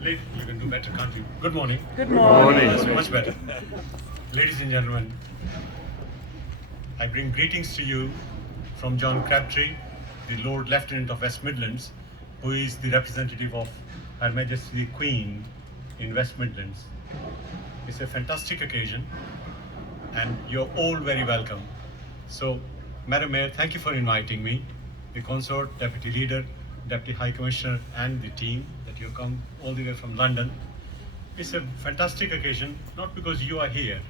You can do better, can't you? Good morning. Good morning. That's much better. Ladies and gentlemen, I bring greetings to you from John Crabtree, the Lord Lieutenant of West Midlands, who is the representative of Her Majesty the Queen in West Midlands. It's a fantastic occasion and you're all very welcome. So, Madam Mayor, thank you for inviting me, the Consort, Deputy Leader, Deputy High Commissioner and the team that you come all the way from London. It's a fantastic occasion, not because you are here.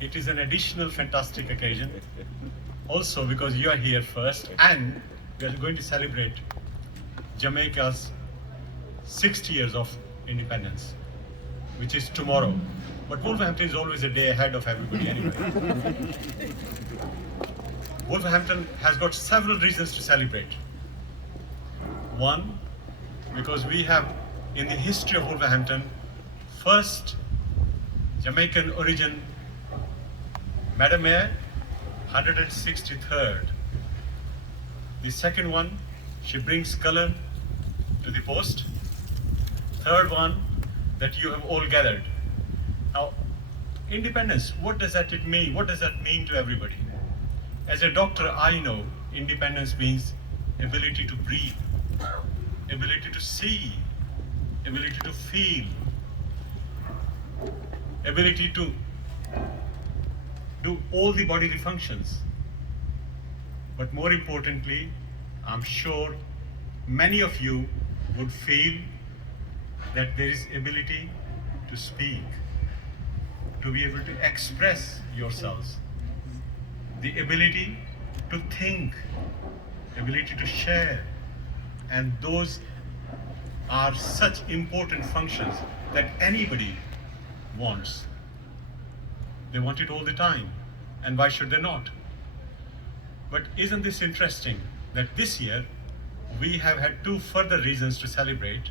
It is an additional fantastic occasion, also because you are here first, and we are going to celebrate Jamaica's 60 years of independence, which is tomorrow. But Wolverhampton is always a day ahead of everybody anyway. Wolverhampton has got several reasons to celebrate. One, because we have in the history of Wolverhampton, first Jamaican origin Madam Mayor, 163rd. The second one, she brings Cllr to the post. Third one, that you have all gathered. Now, independence, what does that mean? What does that mean to everybody? As a doctor, I know independence means ability to breathe, ability to see, ability to feel, ability to do all the bodily functions. But more importantly, I'm sure many of you would feel that there is ability to speak, to be able to express yourselves, the ability to think, ability to share, and those are such important functions that anybody wants. They want it all the time, and why should they not? But isn't this interesting that this year we have had two further reasons to celebrate.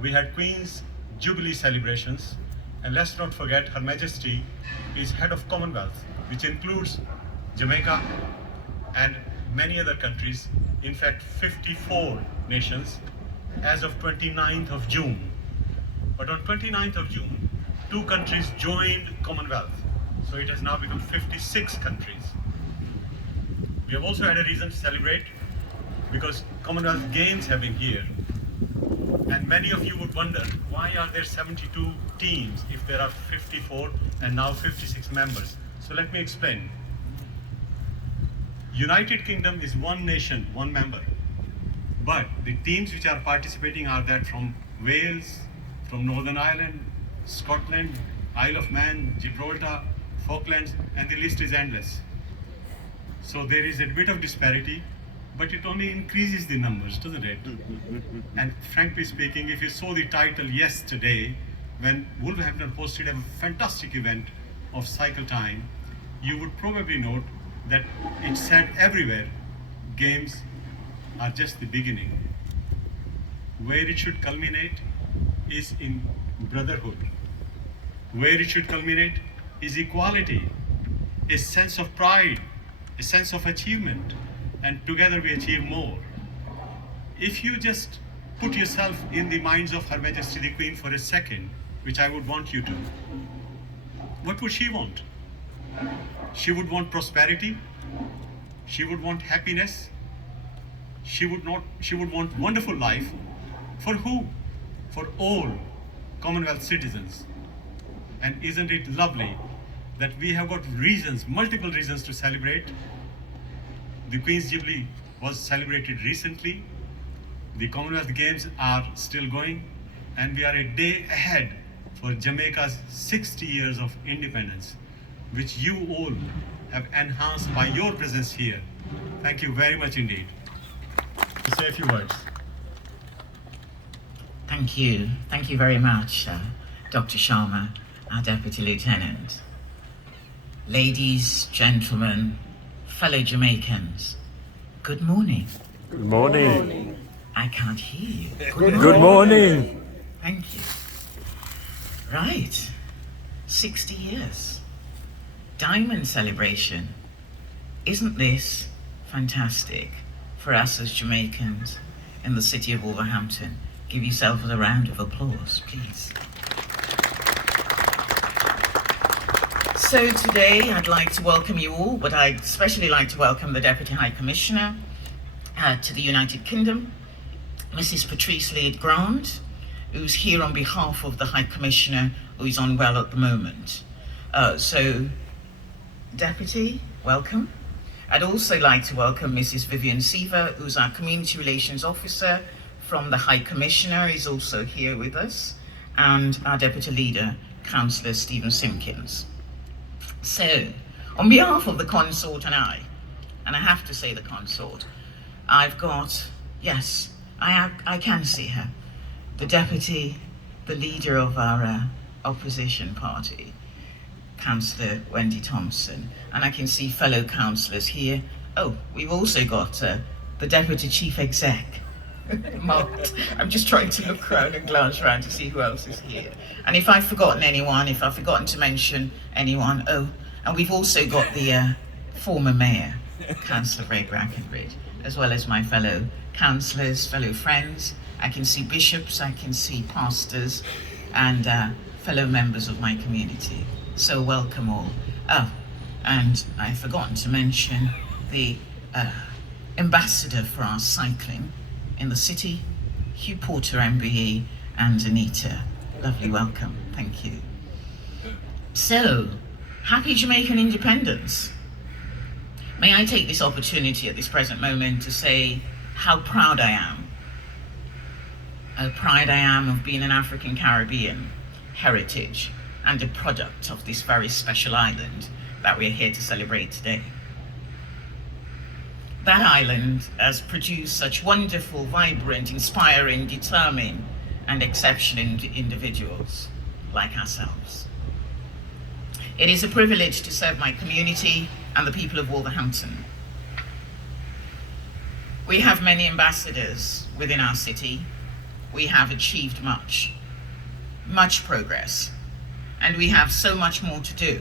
We had Queen's Jubilee celebrations, and let's not forget Her Majesty is head of Commonwealth, which includes Jamaica and many other countries, in fact 54 nations as of 29th of June. But on 29th of June, two countries joined Commonwealth, so it has now become 56 countries. We have also had a reason to celebrate because Commonwealth Games have been here. And many of you would wonder, why are there 72 teams if there are 54 and now 56 members? So let me explain. United Kingdom is one nation, one member. But the teams which are participating are that from Wales, from Northern Ireland, Scotland, Isle of Man, Gibraltar, Falklands, and the list is endless. So there is a bit of disparity, but it only increases the numbers, doesn't it? And frankly speaking, if you saw the title yesterday, when Wolverhampton hosted a fantastic event of cycle time, you would probably note that it said everywhere, games are just the beginning. Where it should culminate is in brotherhood. Where it should culminate is equality, a sense of pride, a sense of achievement, and together we achieve more. If you just put yourself in the minds of Her Majesty the Queen for a second, which I would want you to, what would she want? She would want prosperity, she would want happiness, she would want wonderful life. For who? For all Commonwealth citizens. And isn't it lovely that we have got reasons, multiple reasons to celebrate? The Queen's Jubilee was celebrated recently. The Commonwealth Games are still going, and we are a day ahead for Jamaica's 60 years of independence, which you all have enhanced by your presence here. Thank you very much indeed. To say a few words. Thank you. Thank you very much, Dr. Sharma, our Deputy Lieutenant. Ladies, gentlemen, fellow Jamaicans, good morning. Good morning. I can't hear you. Good morning. Thank you. Right. 60 years. Diamond celebration. Isn't this fantastic for us as Jamaicans in the city of Wolverhampton? Give yourself a round of applause, please. So today I'd like to welcome you all, but I'd especially like to welcome the Deputy High Commissioner to the United Kingdom, Mrs. Patrice Leard-Grant, who's here on behalf of the High Commissioner, who is unwell at the moment. So, Deputy, welcome. I'd also like to welcome Mrs. Vivian Seaver, who's our Community Relations Officer from the High Commissioner, is also here with us, and our Deputy Leader, Councillor Stephen Simpkins. So, on behalf of the Consort and I have to say the Consort, I've got, yes, I can see her, the Deputy, the Leader of our opposition party, Councillor Wendy Thompson, and I can see fellow councillors here. Oh, we've also got the Deputy Chief Exec, Mark. I'm just trying to look around and glance around to see who else is here. And if I've forgotten anyone, if I've forgotten to mention anyone, and we've also got the former Mayor, Councillor Ray Brackenridge, as well as my fellow councillors, fellow friends. I can see bishops, I can see pastors, and fellow members of my community. So welcome all. Oh, and I've forgotten to mention the ambassador for our cycling in the city, Hugh Porter MBE, and Anita. Lovely welcome, thank you. So, happy Jamaican independence. May I take this opportunity at this present moment to say how proud I am. How proud I am of being an African Caribbean heritage and a product of this very special island that we're here to celebrate today. That island has produced such wonderful, vibrant, inspiring, determined, and exceptional individuals like ourselves. It is a privilege to serve my community and the people of Wolverhampton. We have many ambassadors within our city. We have achieved much progress, and we have so much more to do.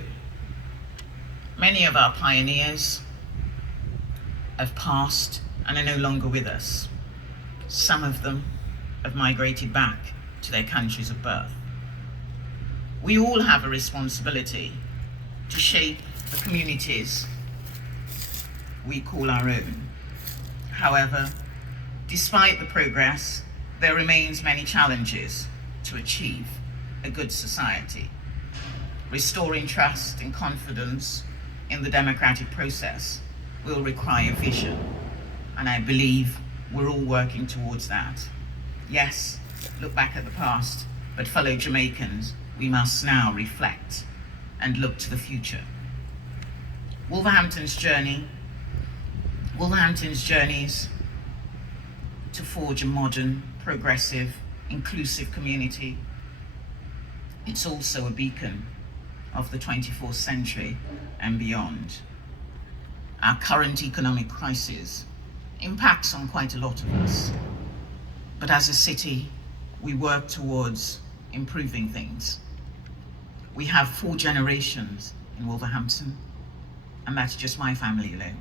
Many of our pioneers have passed and are no longer with us. Some of them have migrated back to their countries of birth. We all have a responsibility to shape the communities we call our own. However, despite the progress, there remains many challenges to achieve a good society. Restoring trust and confidence in the democratic process will require vision, and I believe we're all working towards that. Yes, look back at the past, but fellow Jamaicans, we must now reflect and look to the future. Wolverhampton's journeys to forge a modern, progressive, inclusive community. It's also a beacon of the 24th century and beyond. Our current economic crisis impacts on quite a lot of us. But as a city, we work towards improving things. We have 4 generations in Wolverhampton, and that's just my family alone.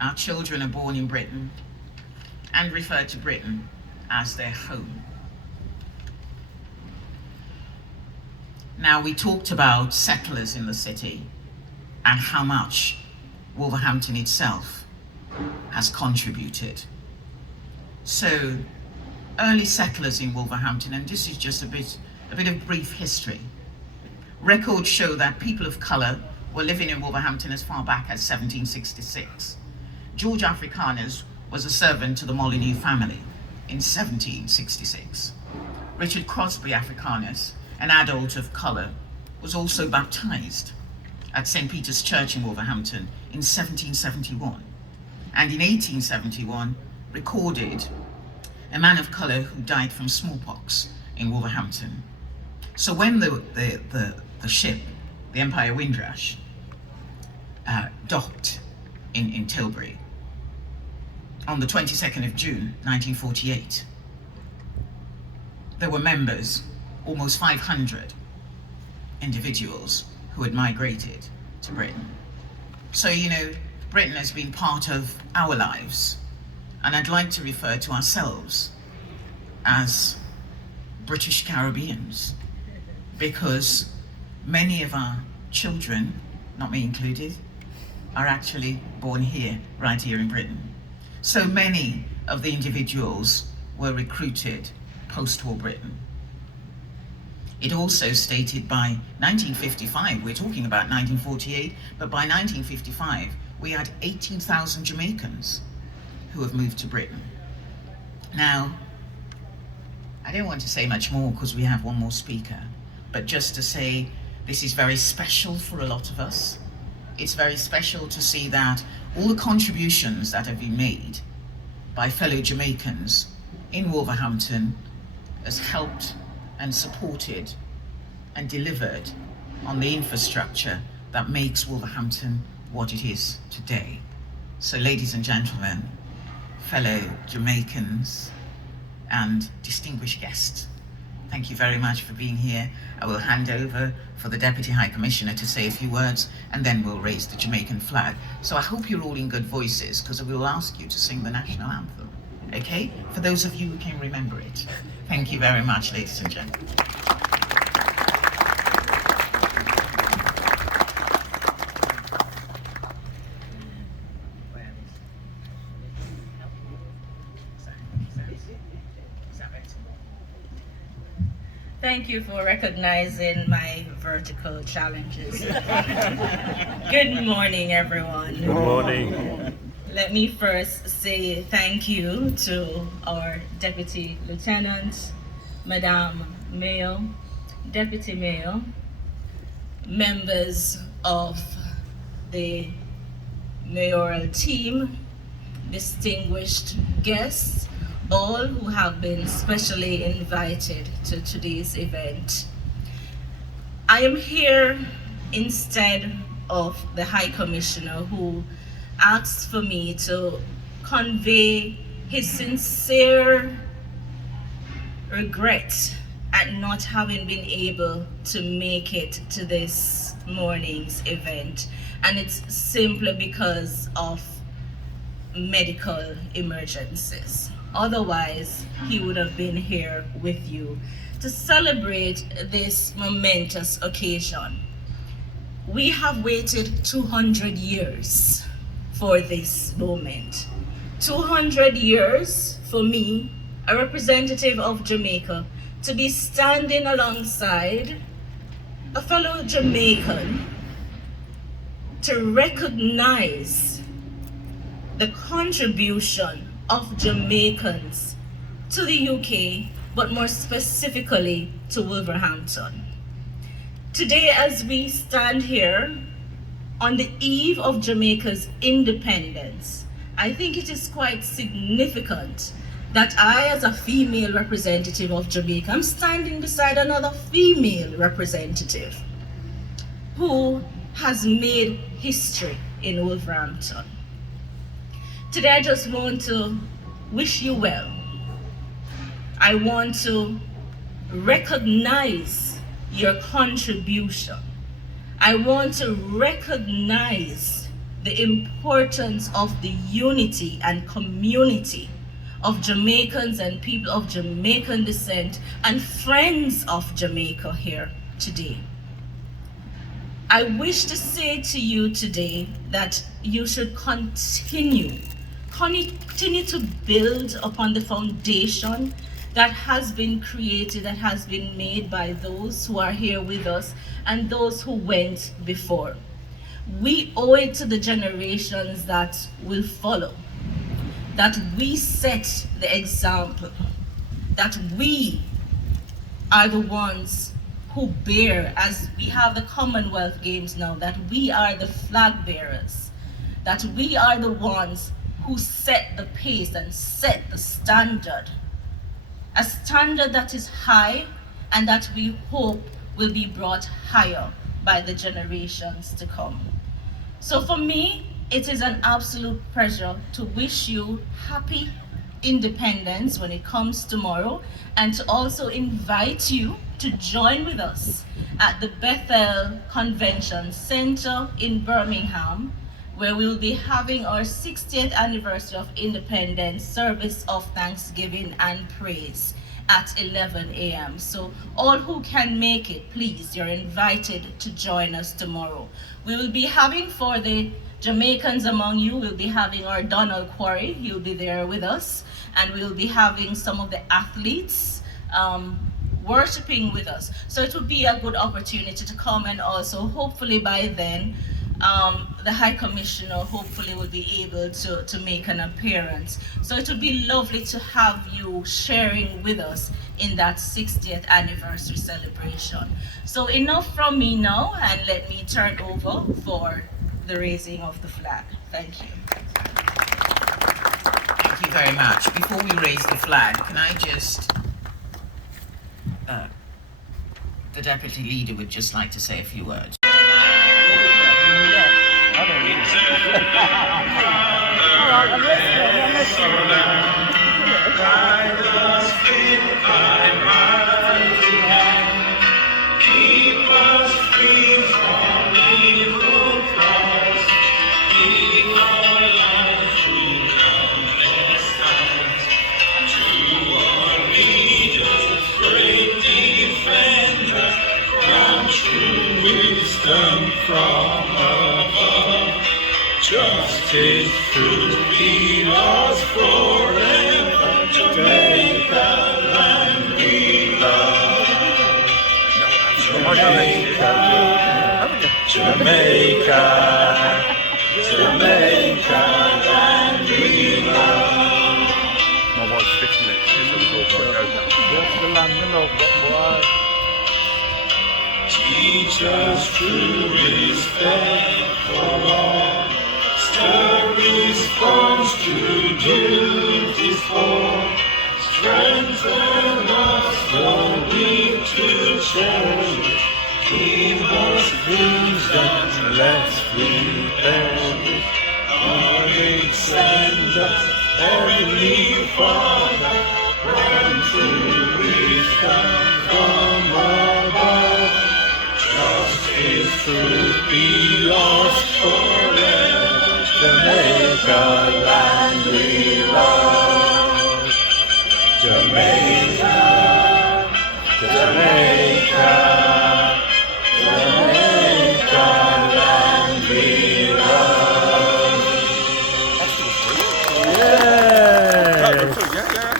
Our children are born in Britain and refer to Britain as their home. Now, we talked about settlers in the city and how much Wolverhampton itself has contributed. So, early settlers in Wolverhampton, and this is just a bit of brief history. Records show that people of colour were living in Wolverhampton as far back as 1766. George Africanus was a servant to the Molyneux family in 1766. Richard Crosby Africanus, an adult of colour, was also baptised at St. Peter's Church in Wolverhampton in 1771, and in 1871 recorded a man of colour who died from smallpox in Wolverhampton. So when the ship, the Empire Windrush, docked in Tilbury on the 22nd of June 1948, there were members, almost 500 individuals who had migrated to Britain. So, you know, Britain has been part of our lives, and I'd like to refer to ourselves as British Caribbeans, because many of our children, not me included, are actually born here, right here in Britain. So many of the individuals were recruited post-war Britain. It also stated by 1955, we're talking about 1948, but by 1955, we had 18,000 Jamaicans who have moved to Britain. Now, I don't want to say much more because we have one more speaker, but just to say this is very special for a lot of us. It's very special to see that all the contributions that have been made by fellow Jamaicans in Wolverhampton has helped and supported and delivered on the infrastructure that makes Wolverhampton what it is today. So ladies and gentlemen, fellow Jamaicans and distinguished guests, thank you very much for being here. I will hand over for the Deputy High Commissioner to say a few words, and then we'll raise the Jamaican flag. So I hope you're all in good voices, because we will ask you to sing the national anthem, okay? For those of you who can remember it. Thank you very much, ladies and gentlemen. Thank you for recognizing my vertical challenges. Good morning, everyone. Good morning. Let me first say thank you to our Deputy Lieutenant, Madame Mayor, Deputy Mayor, members of the mayoral team, distinguished guests, all who have been specially invited to today's event. I am here instead of the High Commissioner, who asked for me to convey his sincere regret at not having been able to make it to this morning's event. And it's simply because of medical emergencies. Otherwise, he would have been here with you to celebrate this momentous occasion. We have waited 200 years for this moment. 200 years for me, a representative of Jamaica, to be standing alongside a fellow Jamaican to recognize the contribution of Jamaicans to the UK, but more specifically to Wolverhampton. Today, as we stand here on the eve of Jamaica's independence, I think it is quite significant that I, as a female representative of Jamaica, am standing beside another female representative who has made history in Wolverhampton. Today, I just want to wish you well. I want to recognize your contribution. I want to recognize the importance of the unity and community of Jamaicans and people of Jamaican descent and friends of Jamaica here today. I wish to say to you today that you should continue to build upon the foundation that has been created, that has been made by those who are here with us and those who went before. We owe it to the generations that will follow, that we set the example, that we are the ones who bear, as we have the Commonwealth Games now, that we are the flag bearers, that we are the ones who set the pace and set the standard, a standard that is high and that we hope will be brought higher by the generations to come. So for me, it is an absolute pleasure to wish you happy independence when it comes tomorrow, and to also invite you to join with us at the Bethel Convention Center in Birmingham, where we will be having our 60th anniversary of independence service of thanksgiving and praise. at 11 a.m. So all who can make it, please, you're invited to join us tomorrow. We will be having, for the Jamaicans among you, we'll be having our Donald Quarry. He'll be there with us. And we'll be having some of the athletes worshiping with us. So it will be a good opportunity to come, and also hopefully by then the High Commissioner hopefully will be able to make an appearance. So it would be lovely to have you sharing with us in that 60th anniversary celebration. So enough from me now, and let me turn over for the raising of the flag. Thank you. Thank you very much. Before we raise the flag, can I just... the Deputy Leader would just like to say a few words. Justice to be us forever. Jamaica, land we love. Jamaica, Jamaica, Jamaica, land we love. My wife's 50 next year, so we've all got to go. That's the land we love, boy. Teach us true respect for all. Response to duties for strengthen us the weak to cherish. Give us wisdom lest we perish. Darling, send us, Heavenly Father, grant true wisdom from above. Justice, truth be lost forever. Jamaica, land we love. Jamaica, Jamaica, Jamaica, land we love. Yeah!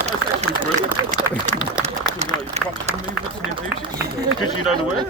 That's actually brilliant. Because you know the word.